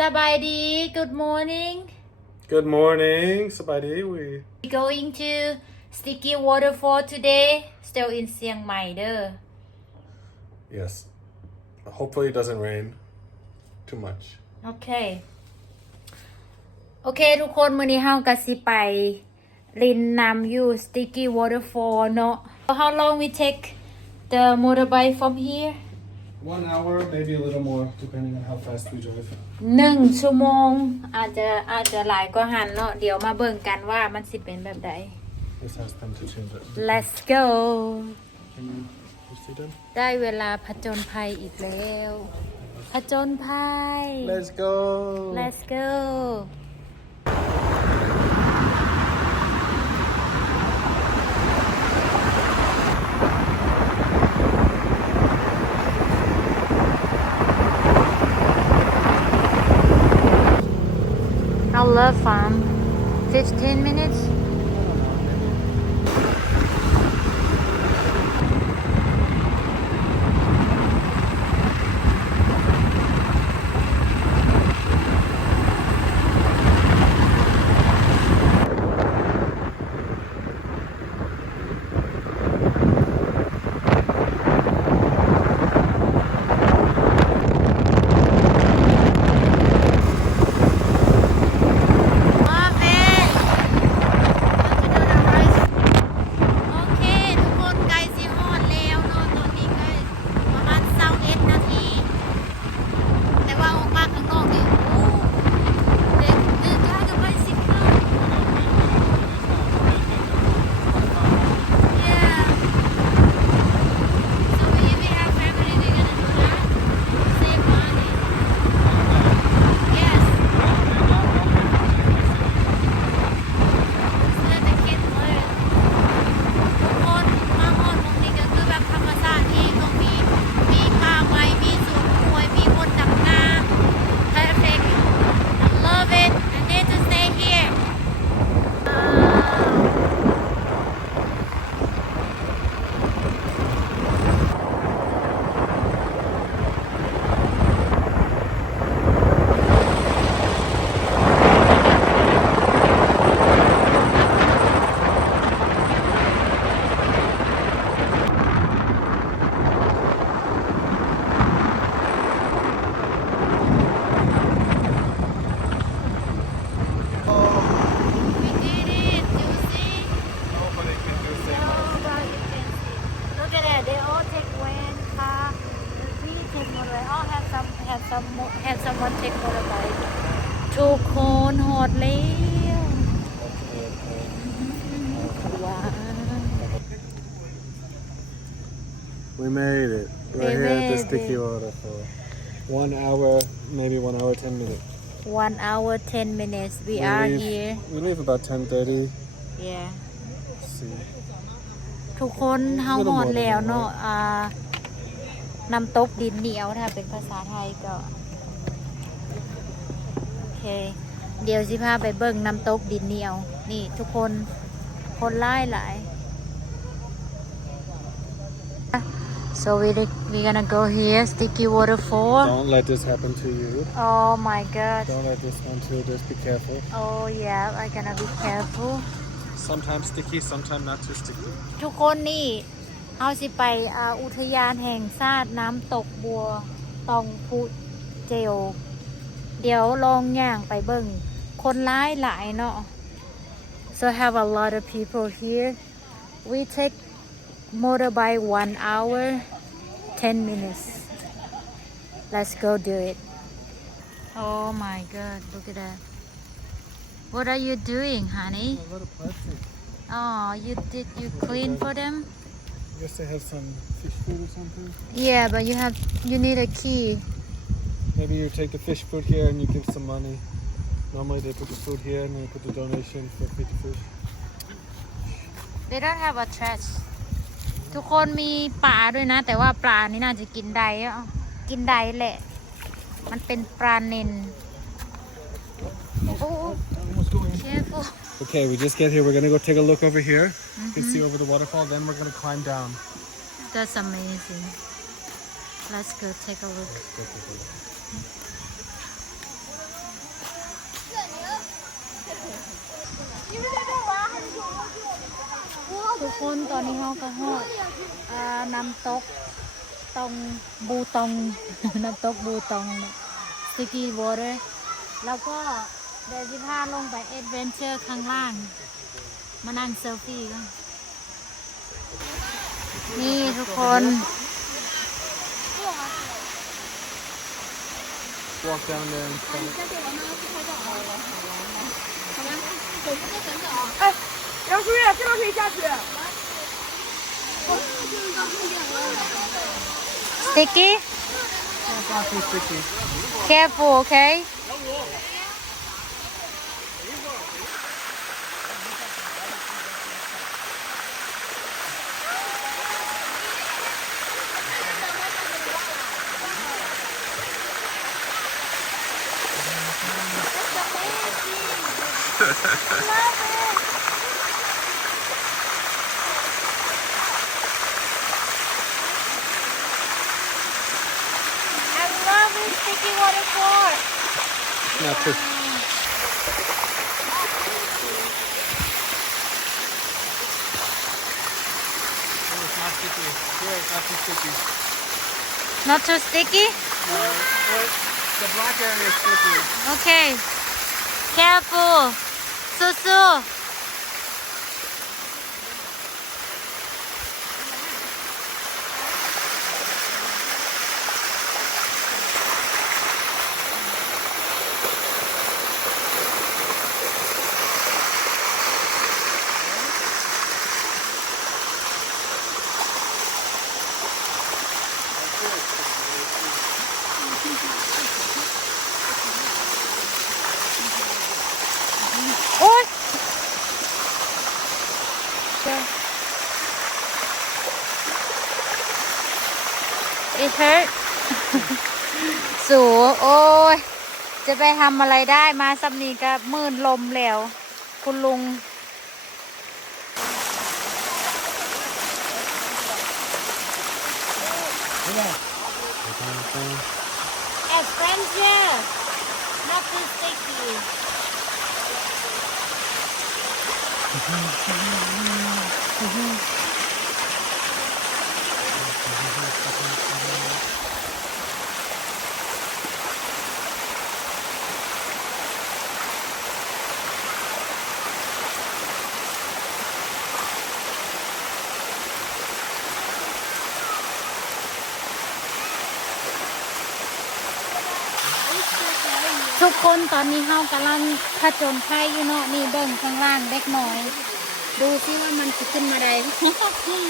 สบายดี Good morning Good morning สบายดี we going to sticky waterfall today still in เชียงใหม่เด้อ yes hopefully it doesn't rain too much โอเคทุกคนมื้อนี้เฮาก็สิไปรินน้ำอยู่ sticky waterfall เนาะ How long we take the motorbike from here 1 hour maybe a little more depending on how fast we drive 1 ชั่วโมงอาจจะหลายกว่าหันเนาะเดี๋ยวมาเบิ่งกันว่ามันสิเป็นแบบใด Let's ask them to change it Let's go you see them ได้เวลาผจญภัยอีกแล้วผจญภัย Let's go Let's go I love fun 15 minutes have someone take motorbike ทุกคนหอดแล้วว้าว we made it right here at the sticky waterfall 1 hour maybe 1 hour 10 minutes 1 hour 10 minutes we are here we leave about 10:30 yeah see ทุกคนเฮาหอดแล้วเนาะน้ำตกดินเหนียวถ้าเป็นภาษาไทยก็โอเคเดี๋ยวสิพาไปเบิ่งน้ำตกดินเหนียวนี่ทุกคนหลาย So we gonna go here sticky waterfall don't let this happen to you Oh my god don't let this one too just be careful Oh yeah I gonna be careful sometimes sticky sometimes not too sticky ทุกคนนี่เฮาสิไปอุทยานแห่งชาติน้ำตกบัวตองพุเจลเดี๋ยวลองย่างไปเบิ่งคนหลายเนาะ So have a lot of people here we take motorbike 1 hour 10 minutes let's go do it Oh my god look at that What are you doing honey a lot of plastic Oh you clean for them I guess they have some fish food or something Yeah but you need a key maybe you take the fish food here and you give some money normally they put the food here and then put the donation for feed the fish They don't have a trash ทุกคนมีปลาด้วยนะแต่ว่าปลานี่น่าจะกินได้กินได้แหละมันเป็นปลาเนนโอ้ careful Okay, we just get here. We're gonna go take a look over here. You can see over the waterfall. Then we're gonna climb down. That's amazing Let's go take a look. ทุกคนตอนนี้เราก็ฮอดน้ำตกตองบูตอง น้ำตกบูตองสกีวอเตอร์แล้วก็เดี๋ยวจะพาลงไปเอ็ดเวนเจอร์ข้างล่างมานั่งเซลฟี่กันนี่ทุกคน Walk down there and find 杨书记，这边可以下去。 sticky It's not too sticky. careful okay I love this sticky waterfall Not too. It's not sticky. Here, it's not too sticky. not too sticky No, the black area is sticky. okay careful สู้ โอ๊ย It hurt สูโอ้ย จะไปทำอะไรได้มาซับนี้ก็มื่นลมแล้ว คุณลุง Adventure not too stickyทุกคนตอนนี้เฮากำลังผจญภัยอยู่เนาะนี่เบิ่งข้างล่างเล็กน้อย ดูซิว่ามันจะขึ้นมาได้ เฮ้ยสุดที่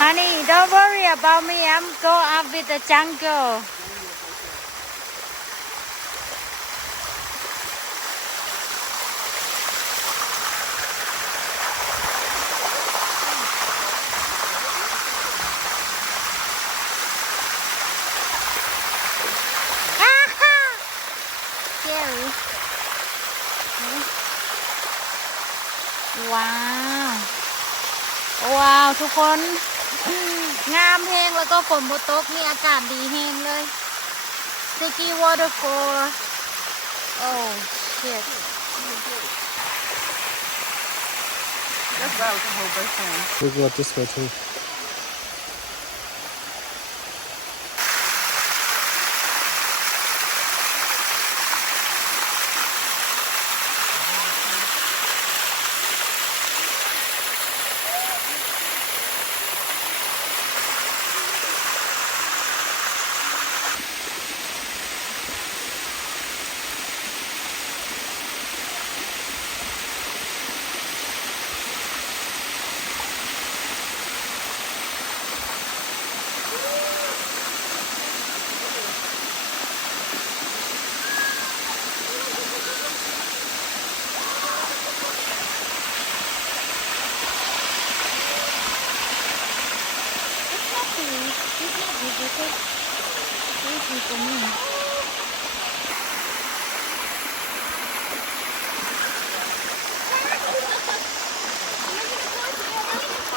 Honey, don't worry about me. I'm go up with the jungle. Scary. ว้าว ว้าวทุกคน งามแห้งแล้วก็ฝนบตกนี่อากาศดีแห้งเลย Sticky waterfall Oh shit That's why I was a whole best friend. We'll go up this way too.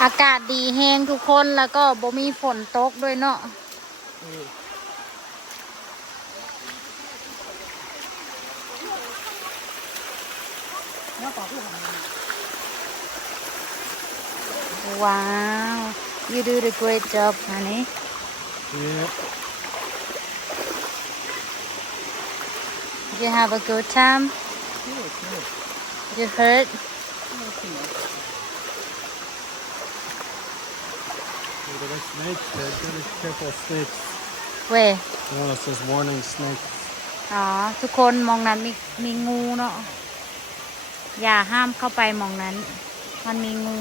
อากาศดีแห้งทุกคนแล้วก็บ่มีฝนตกด้วยเนาะว้าว you do the great job honey Yeah. you have a good time you hurt Look at the snakes. Be careful of snakes. where Yeah, it says warning snakes. อ๋อทุกคนมองนั้นมีงูเนาะอย่าห้ามเข้าไปมองนั้นมันมีงู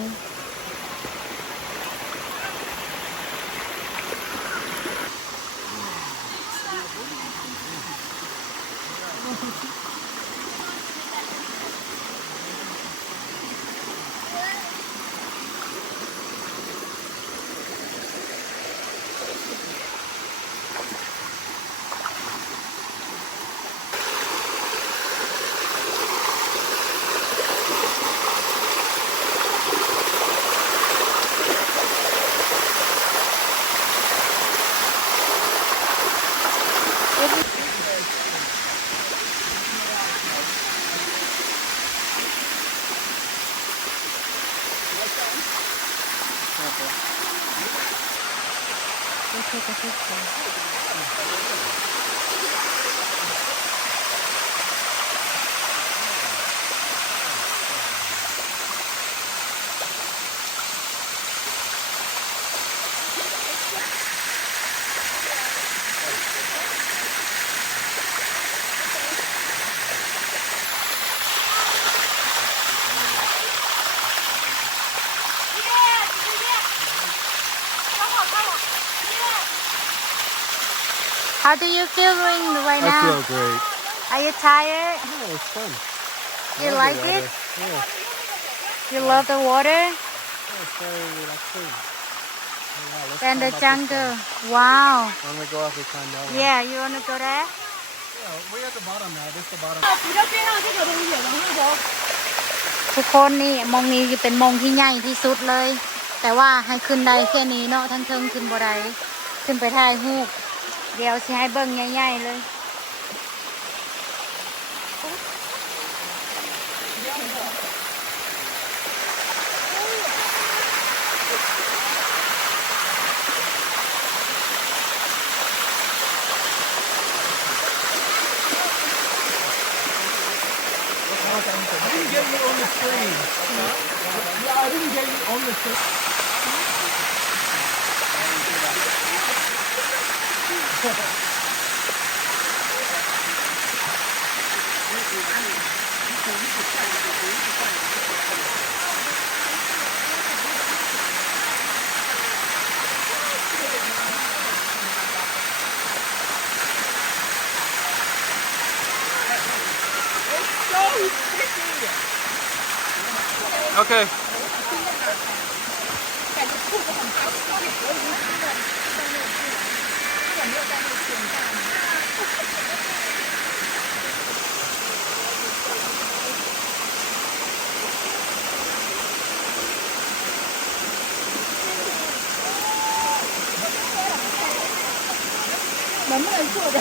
How do you feel right I now? feel great. Are you tired? Yeah, it's fun. You Love like the it? water. Yeah. You love the water? Yeah, it's very relaxing. Yeah, let's And the climb up this jungle. one. Wow. I'm gonna go up and climb that one. Yeah, you wanna go there? Yeah, we're at the bottom now. This is the bottom. 比较边上这个东西，往上走。 ทุกคนนี่มองนี้เป็นมองที่ใหญ่ที่สุดเลย แต่ว่าให้ขึ้นได้แค่นี้เนาะทั้งเทิงขึ้นบ่ได้ขึ้นไปถ่ายรูปเดี๋ยวสิให้เบิ่งใหญ่ๆเลย I didn't get you on the screen. Yeah, I didn't get you on the screen. Okay. 能不能坐着？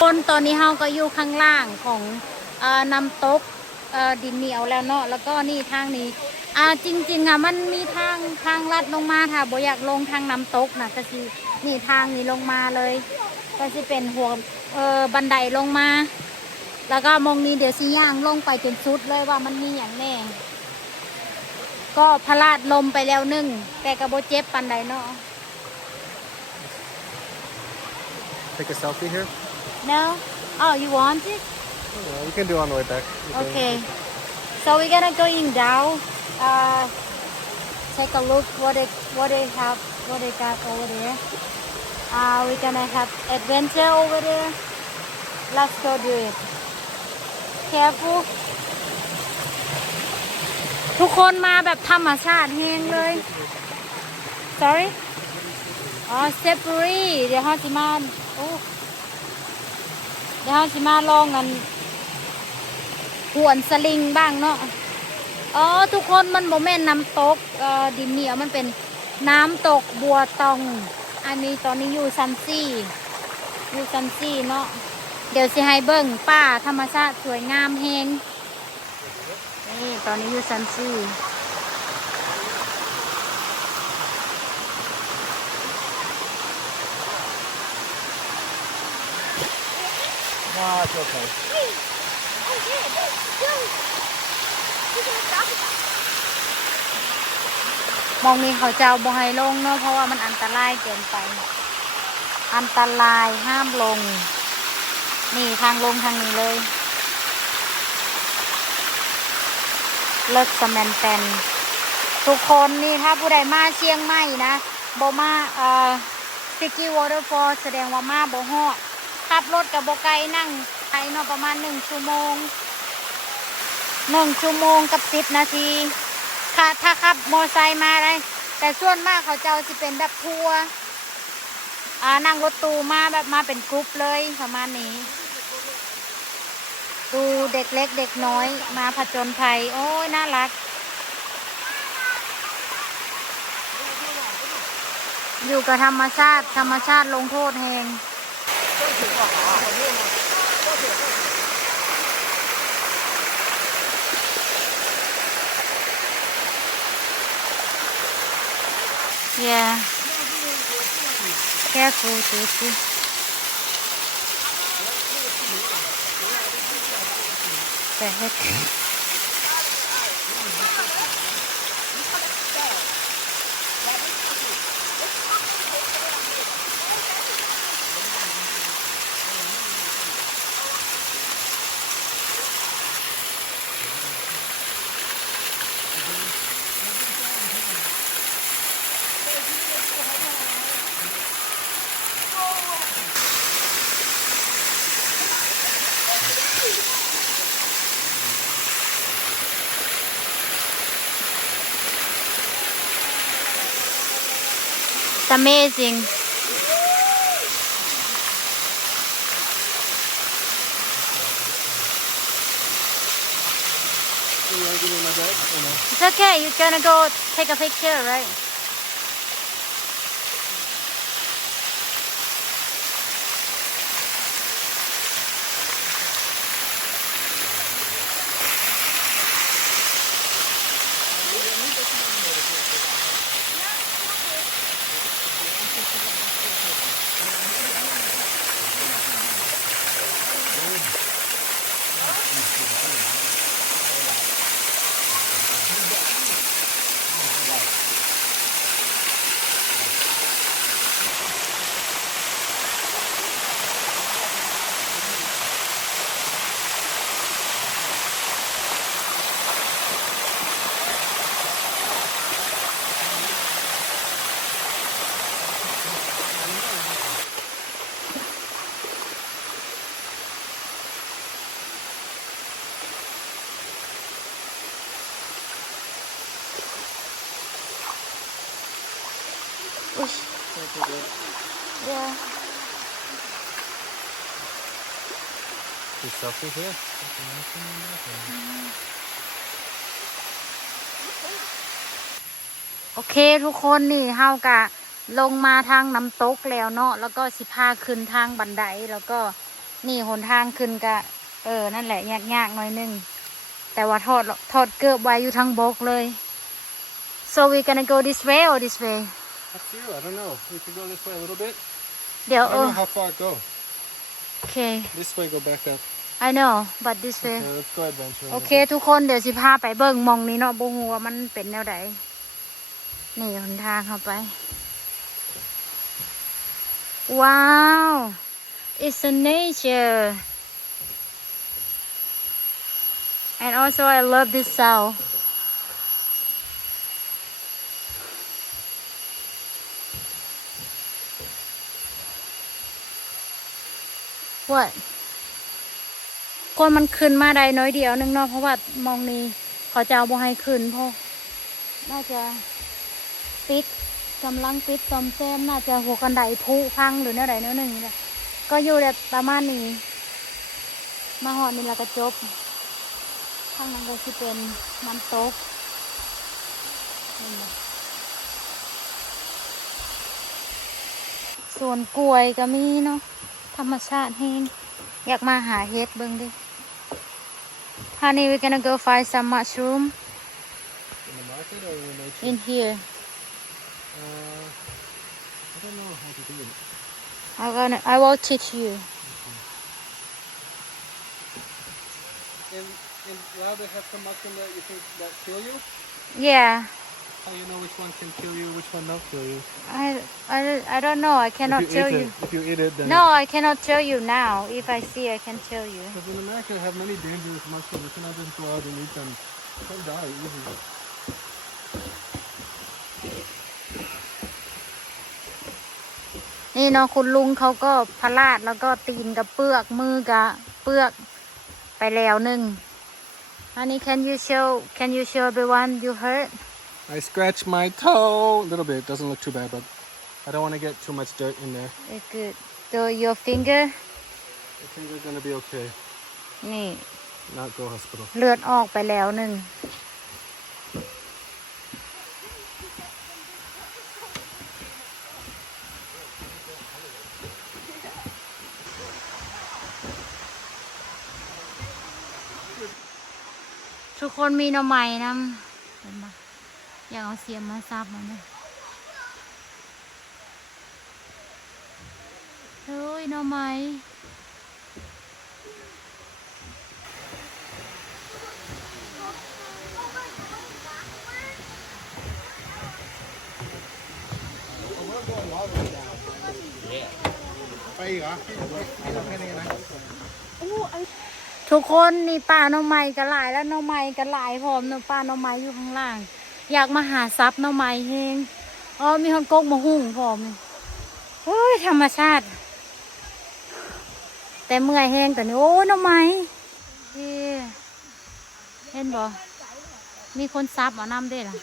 คนตอนนี้เฮาก็อยู่ข้างล่างของน้ำตกดินเหนียวแล้วเนาะแล้วก็นี่ทางนี้จริงๆมันมีทางลัดลงมาถ้าบ่อยากลงทางน้ำตกนะก็สินี่ทางนี้ลงมาเลย ก็สิเป็นหัวบันไดลงมา แล้วก็มองนี้เดี๋ยวสิย่างลงไปจนสุดเลยว่ามันมีอย่างแน่ ก็พลาดลมไปแล้วหนึ่งแต่กระโบเจ็บปันใดเนาะ Take a selfie here? No oh you want it Yeah, we can do it on the way back. okay so we're gonna going down take a look what they have what they got over there we're gonna have adventure over there let's go do it careful ทุกคนมาแบบธรรมชาติแห้งเลย sorry อ๋อ steppery เดี๋ยวเขาสิมาโอ้เดี๋ยวเขาสิมาลองกันหวนสลิงบ้างเนาะอ๋อทุกคนมันโมเมนต์น้ำตกดินเหนียวมันเป็นน้ำตกบัวตองอันนี้ตอนนี้อยู่ซันซี่เนาะเดี๋ยวสิให้เบิ่งป่าธรรมชาติสวยงามแฮงนี่ตอนนี้อยู่ซันซี่Ah, it's okay. มองนี้เขาจะเอาบ่ให้ลงเนาะเพราะว่ามันอันตรายเกินไปอันตรายห้ามลงนี่ทางลงทางนี้เลยเลิกสแมนแตนทุกคนนี่ถ้าผู้ใดมาเชียงใหม่นะบ่มาสกีวอเตอร์ฟอลแสดงว่ามาบ่ฮอดขับรถกับบ่ไกลนั่งไปเนาะประมาณ1 ชั่วโมงกับ10 นาทีค่ะถ้าขับมอไซค์มาได้แต่ส่วนมากเขาเจ้าสิเป็นแบบทัวร์นั่งรถตู้มาแบบมาเป็นกรุ๊ปเลยประมาณนี้ดูเด็กเล็กเด็กน้อยมาผจญภัยโอ้ยน่ารักอยู่กับธรรมชาติลงโทษแหงYeah. Careful, Tuti. The heck? It's amazing. It's okay. You're gonna go take a picture, right? Yeah. Is selfie here? โอเคทุกคนนี่เฮากะลงมาทางน้ำตกแล้วเนาะแล้วก็สิพาขึ้นทางบันไดแล้วก็นี่หนทางขึ้นกะนั่นแหละยากๆหน่อยนึงแต่ว่าทอดเกือบไว้อยู่ทางบกเลย so we gonna go this way or this way Up to you. I don't know. We can go this way a little bit. เดี๋ยว I don't know how far it go. โอเค This way, go back up. I know but this way Okay, let's go adventuring. โอเคทุกคนเดี๋ยวสิพาไปเบิ่งมองนี้เนาะบ่ฮู้ว่ามันเป็นแนวใดนี่หนทางเข้าไป ว้าว it's a nature and also I love this sound what คนมันขึ้นมาได้น้อยเดียวนึงเนาะเพราะว่ามองนี้เขาจะเอาบ่ให้ขึ้นเพราะน่าจะปิดกำลังปิดซ่อมแซมน่าจะหัวกันไดพุพังหรือแนวใดแนวหนึ่งนี่แหละก็อยู่แบบประมาณนี้มาหอดนี่แล้วก็จบข้างนั้นก็คือเป็นน้ำตกส่วนกล้วยก็มีเนาะธรรมชาติแห้งอยากมาหาเฮ็ดเบิ่งดิ Honey we're gonna go find some mushroom In the market or in the nature? in here I don't know how to do it. I will teach you In Lao, they have some mushroom that you think that kill you? yeah How you know which one can kill you, which one not kill you? I don't know I cannot If you tell eat you it, if you eat it, then no I cannot tell you now if I see I can tell you because in America they have many dangerous mushrooms. You cannot just go out and eat them. You can die easily. นี่เนาะคุณลุงเขาก็พลาดแล้วก็ตีนกับเปลือกมือกับเปลือกไปแล้วหนึ่งอันนี้ can you show everyone you hurt I scratched my toe a little bit. It doesn't look too bad, but I don't want to get too much dirt in there. It's good so your finger I think we're gonna be okay. นี่ Not go hospital. เลือดออกไปแล้วหนึ่งทุกคนมีหน่อไม้นะเห็นปะอยากเอาเสียมมาซับมันเลยเฮ้ยหน่อไม้ทุกคนนี่ป่าหน่อไม้ก็หลายแล้วหน่อไม้ก็หลายพร้อมเนาะป่าหน่อไม้อยู่ข้างล่างอยากมาหาซับหน่อไม้เฮงอ๋อมีคนกกมาหุ่งพร้อมเฮ้ยธรรมชาติแต่เมื่อยแห้งแต่นี่โอ้หน่อไม้เห็นบ่มีคนซับเอาน้ำด้วยล่ะ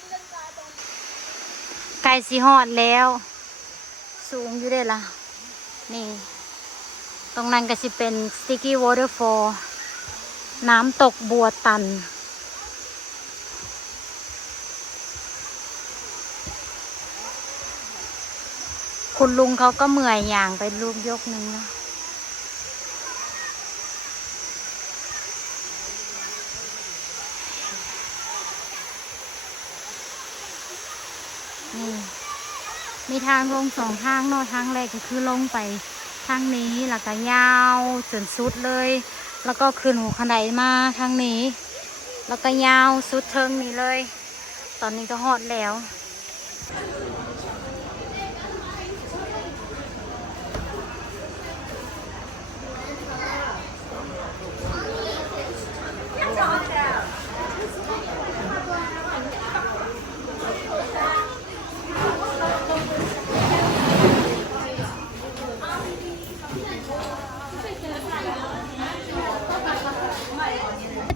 ไก่สีหอดแล้วสูงอยู่ด้วยล่ะนี่ตรงนั้นก็สิเป็น sticky waterfall น้ำตกบัวตันคุณลุงเขาก็เมื่อยอย่างไปรูปยกหนึ่งนะนี่มีทางลงสองทางเนาะทางแรกก็คือลงไปทางนี้แล้วก็ยาวจนสุดเลยแล้วก็ขึ้นหัวขันไดมาทางนี้แล้วก็ยาวสุดเทิงนี้เลยตอนนี้ก็ฮอดแล้ว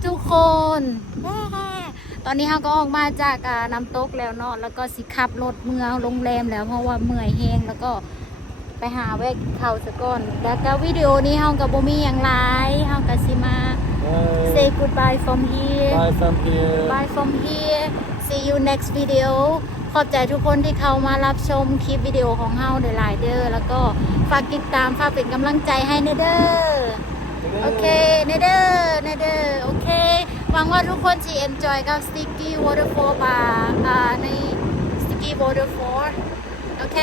ทุกคนตอนนี้เราก็ออกมาจากน้ำตกแล้วเนาะแล้วก็สิขับรถเมื่อโรงแรมแล้วเพราะว่าเมื่อยแห้งแล้วก็ไปหาแวะข้าวซะก่อนแล้วก็วิดีโอนี้เรากับโบมีอย่างไรเรากับสิมา say goodbye from here Bye from here. bye from here see you next video ขอบใจทุกคนที่เข้ามารับชมคลิปวิดีโอของเราเดลายเดอร์แล้วก็ฝากติดตามฝากเป็นกำลังใจให้เนเดอร์โอเคเนเดอร์โอเคหวังว่าทุกคนจะ enjoy กับ sticky waterfall ป่าใน sticky waterfall โอเค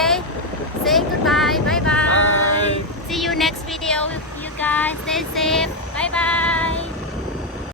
say goodbye bye bye Bye. see you next video you guys stay safe bye bye